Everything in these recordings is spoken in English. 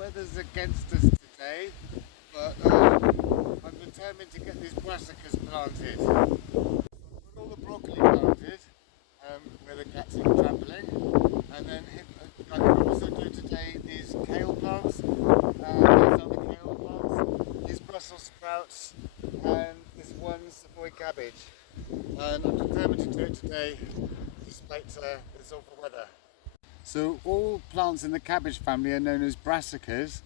weather's against us today, but I'm determined to get these brassicas planted. I've got all the broccoli planted, where the cats are trampling, and then I can also do today these kale plants, these are the kale plants, these Brussels sprouts, and this one Savoy cabbage. And I'm determined to do it today, despite this awful weather. So all plants in the cabbage family are known as Brasicas,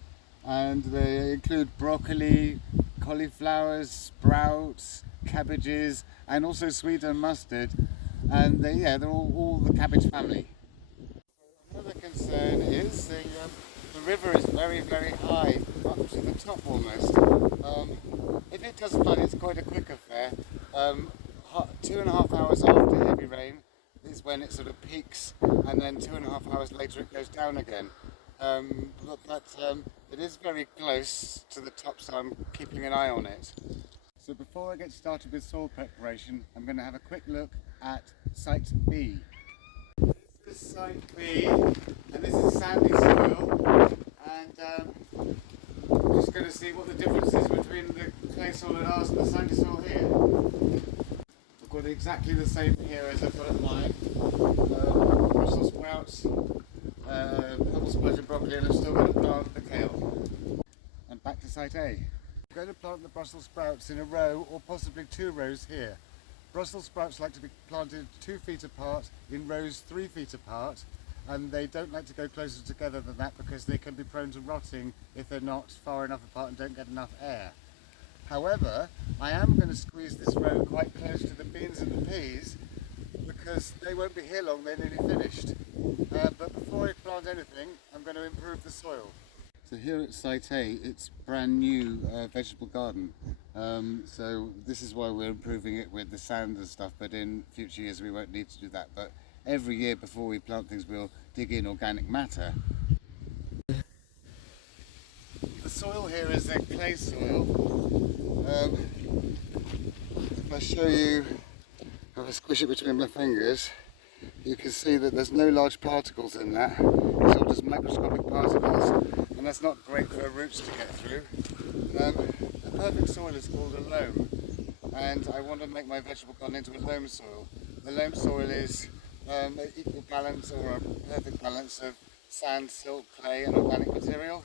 and they include broccoli, cauliflowers, sprouts, cabbages, and also sweet and mustard. And they're all the cabbage family. Another concern is the river is very, very high, up to the top almost. If it does flood, it's quite a quick affair. 2.5 hours after heavy rain is when it sort of peaks, and then 2.5 hours later it goes down again. But it is very close to the top, so I'm keeping an eye on it. So before I get started with soil preparation, I'm going to have a quick look at Site B. This is Site B, and this is sandy soil, and I'm just going to see what the difference is between the clay soil at ours and the sandy soil here. I've got exactly the same here as I've got at mine. Brussels sprouts, purple splash and broccoli, and I'm still going to plant the kale. And back to Site A. I'm going to plant the Brussels sprouts in a row, or possibly 2 rows here. Brussels sprouts like to be planted 2 feet apart in rows 3 feet apart, and they don't like to go closer together than that because they can be prone to rotting if they're not far enough apart and don't get enough air. However, I am going to squeeze this row quite close to the beans and the peas because they won't be here long, they're nearly finished. But before I plant anything, I'm going to improve the soil. So here at Site A, it's brand new vegetable garden. So this is why we're improving it with the sand and stuff, but in future years we won't need to do that. But every year before we plant things, we'll dig in organic matter. The soil here is a clay soil. If I show you, if I squish it between my fingers, you can see that there's no large particles in that. It's all just microscopic particles, and that's not great for roots to get through. The perfect soil is called a loam, and I want to make my vegetable garden into a loam soil. The loam soil is an equal balance, or a perfect balance of sand, silt, clay and organic material.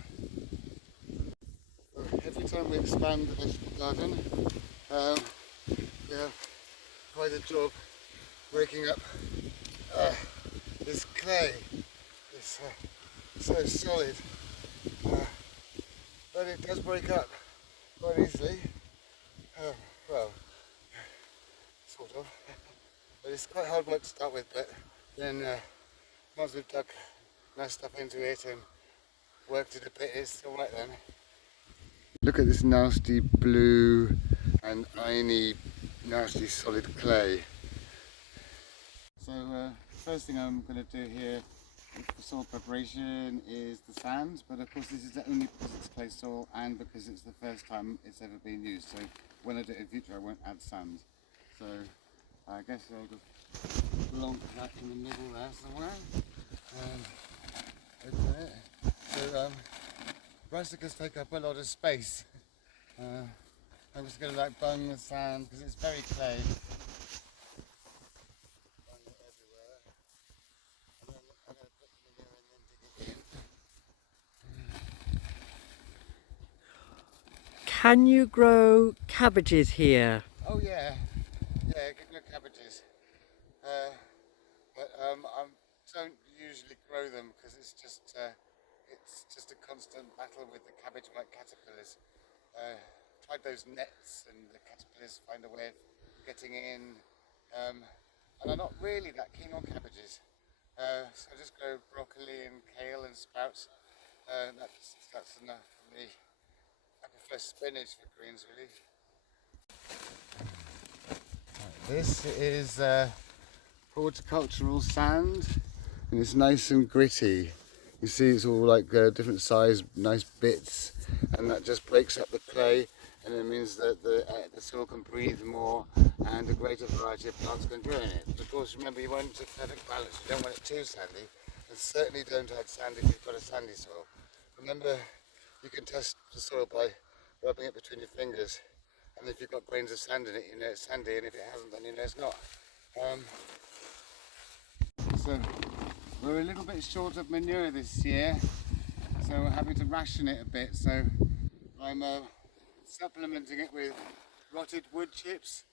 So every time we expand the vegetable garden, we have quite a job breaking up this clay. It's so solid, but it does break up quite easily. Well, sort of. But it's quite hard work to start with, but then once we've dug nice stuff into it and worked it a bit, it's alright then. Look at this nasty blue and irony, nasty solid clay. So first thing I'm going to do here for soil preparation is the sand, but of course this is only because it's clay soil and because it's the first time it's ever been used. So when I do it in future I won't add sand. So I guess I'll just plonk that in the middle there somewhere and open it. So brassicas take up a lot of space. I'm just going to bung the sand because it's very clay. Can you grow cabbages here? Oh yeah, you can grow cabbages, but I don't usually grow them because it's just a constant battle with the cabbage mite caterpillars. Tried those nets and the caterpillars find a way of getting in, and I'm not really that keen on cabbages, so I just grow broccoli and kale and sprouts. That's enough for me. I prefer spinach for greens, really. This is horticultural sand, and it's nice and gritty. You see it's all like different size, nice bits, and that just breaks up the clay, and it means that the soil can breathe more and a greater variety of plants can grow in it. But of course, remember, you want a perfect balance. You don't want it too sandy, and certainly don't add sand if you've got a sandy soil. Remember, you can test the soil by rubbing it between your fingers. And if you've got grains of sand in it, you know it's sandy, and if it hasn't, then you know it's not. So we're a little bit short of manure this year, so we're having to ration it a bit. So I'm supplementing it with rotted wood chips,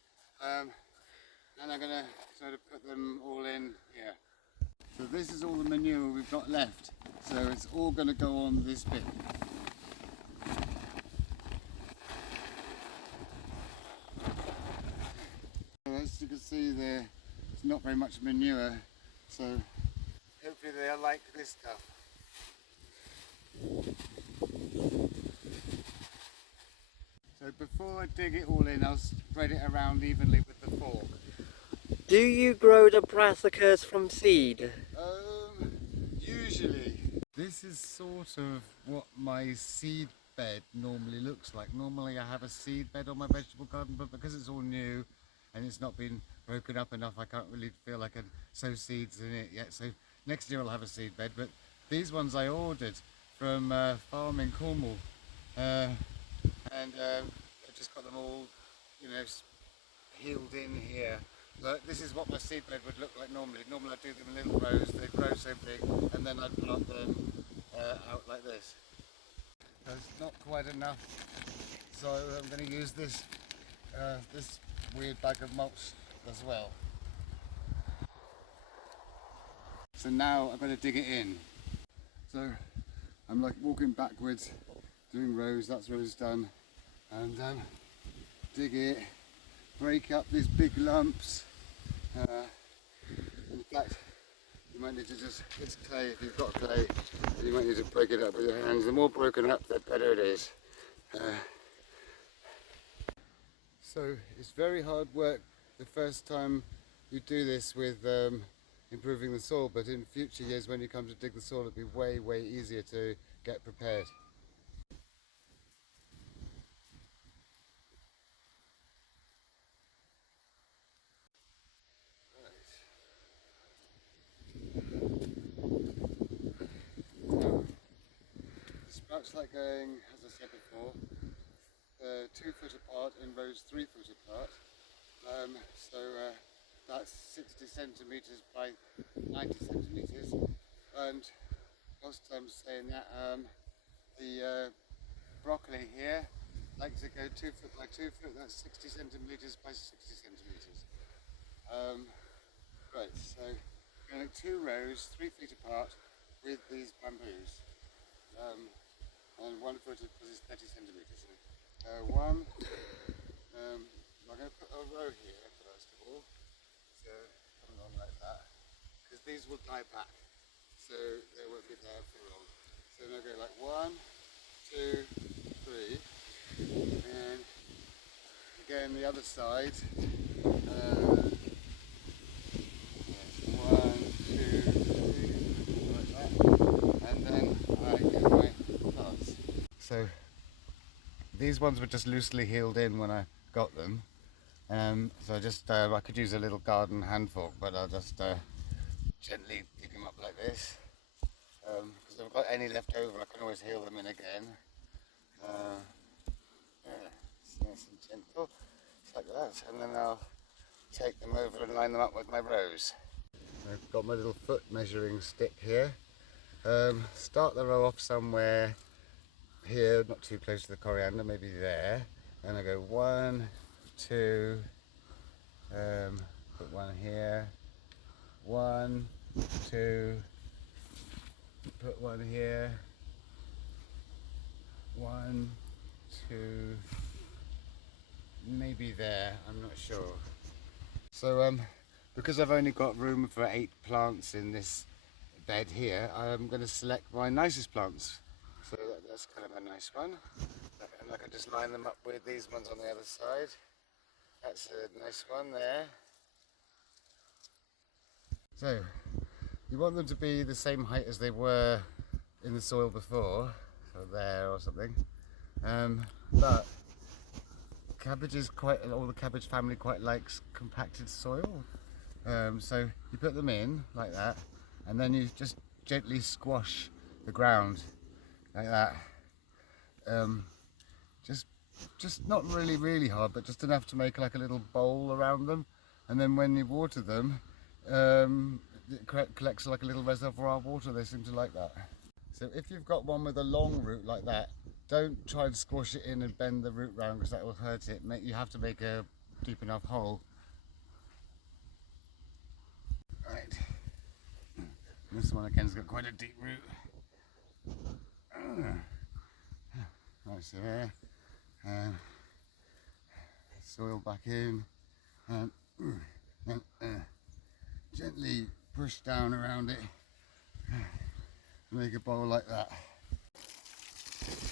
and I'm going to sort of put them all in here. So this is all the manure we've got left, so it's all going to go on this bit. As you can see there's not very much manure, so hopefully they'll like this stuff. So before I dig it all in, I'll spread it around evenly with the fork. Do you grow the brassicas from seed? Usually. This is sort of what my seed bed normally looks like. Normally I have a seed bed on my vegetable garden, but because it's all new and it's not been broken up enough, I can't really feel I can sow seeds in it yet. So next year I'll have a seed bed, but these ones I ordered from a farm in Cornwall. I've just got them all, you know, healed in here. But this is what my seed bed would look like normally. Normally I'd do them in little rows, they'd grow so big, and then I'd plant them out like this. So it's not quite enough, so I'm going to use this this weird bag of mulch as well. So now I'm going to dig it in. So I'm like walking backwards, doing rows, that's rows done, and dig it, break up these big lumps. In fact, you might need to just, it's clay, if you've got clay, you might need to break it up with your hands. The more broken up, the better it is. So it's very hard work the first time you do this with improving the soil, but in future years when you come to dig the soil, it'll be way, way easier to get prepared. Sprouts like going, as I said before, 2 foot apart in rows 3 foot apart. That's 60 centimetres by 90 centimetres. And whilst I'm saying that, the broccoli here likes to go 2 foot by 2 foot. That's 60 centimetres by 60 centimetres. Right, so we're going to 2 rows 3 feet apart with these bamboos. And 1 foot is 30 centimetres. I'm going to put a row here first of all, so coming on like that, because these will die back, so they won't be there for long. So now go like 1, 2, 3, and again the other side. 1, 2, 3, like that, and then I get my plants. So these ones were just loosely healed in when I got them, so I could use a little garden hand fork, but I'll just gently dig them up like this, because if I've got any left over I can always heal them in again. It's nice and gentle, just like that, and then I'll take them over and line them up with my rows. I've got my little foot measuring stick here. Start the row off somewhere here, not too close to the coriander, maybe there, and I go 1, 2, put 1 here, 1, 2, put 1 here, 1, 2, maybe there, I'm not sure. So because I've only got room for 8 plants in this bed here, I'm going to select my nicest plants. So that's kind of a nice one, and I can just line them up with these ones on the other side. That's a nice one there. So you want them to be the same height as they were in the soil before, so there or something. But cabbage is all the cabbage family quite likes compacted soil. So you put them in like that, and then you just gently squash the ground like that, just not really hard, but just enough to make like a little bowl around them, and then when you water them, it collects like a little reservoir of water. They seem to like that. So if you've got one with a long root like that, don't try and squash it in and bend the root round, because that will hurt it. You have to make a deep enough hole. Right. This one again's got quite a deep root. Right, so there. Soil back in, and gently push down around it. Make a bowl like that.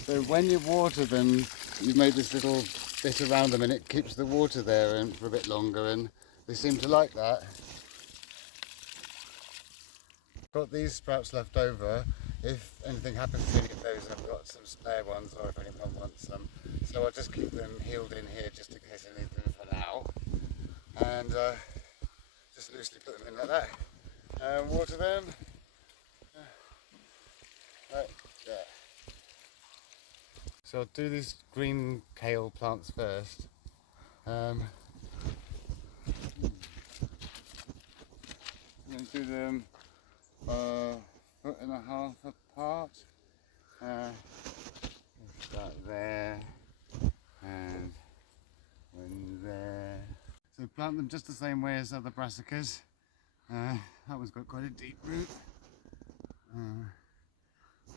So when you water them, you've made this little bit around them, and it keeps the water there and for a bit longer, and they seem to like that. Got these sprouts left over. If anything happens to any of those, I've got some spare ones, or if anyone wants some. So I'll just keep them healed in here just in case I need them for now. And just loosely put them in like that. And water them. Right there. So I'll do these green kale plants first. I'm going to do them 1.5 foot apart. Start there and one there. So plant them just the same way as other brassicas. That one's got quite a deep root.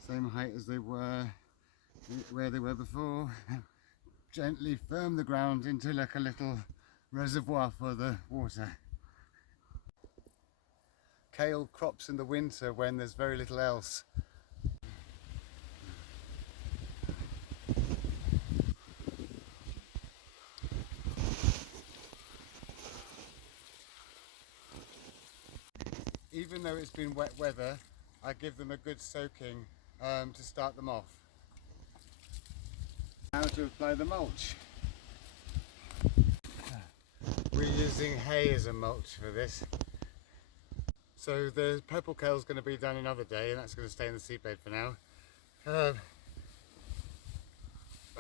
Same height as they were where they were before. Gently firm the ground into like a little reservoir for the water. Kale crops in the winter when there's very little else. Even though it's been wet weather, I give them a good soaking to start them off. Now to apply the mulch. We're using hay as a mulch for this. So the purple kale is going to be done another day, and that's going to stay in the seedbed for now. But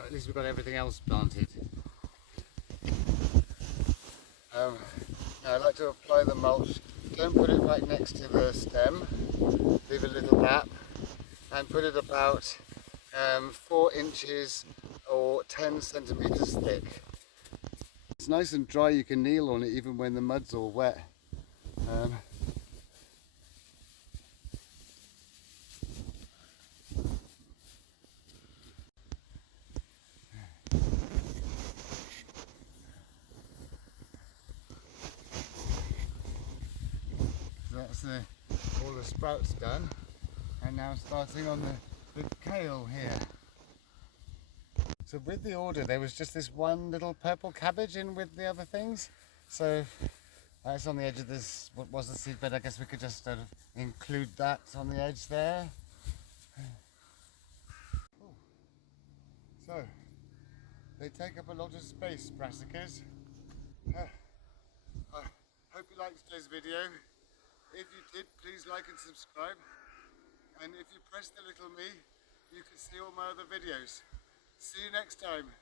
at least we've got everything else planted. I like to apply the mulch. Don't put it right next to the stem. Leave a little gap, and put it about 4 inches or 10 centimeters thick. It's nice and dry. You can kneel on it even when the mud's all wet. That's all the sprouts done, and now starting on the kale here. So with the order there was just this one little purple cabbage in with the other things, so that's on the edge of this, what was the seedbed. I guess we could just sort of include that on the edge there. So they take up a lot of space, brassicas. I hope you liked today's video. If you did, please like and subscribe, and if you press the little me, you can see all my other videos. See you next time.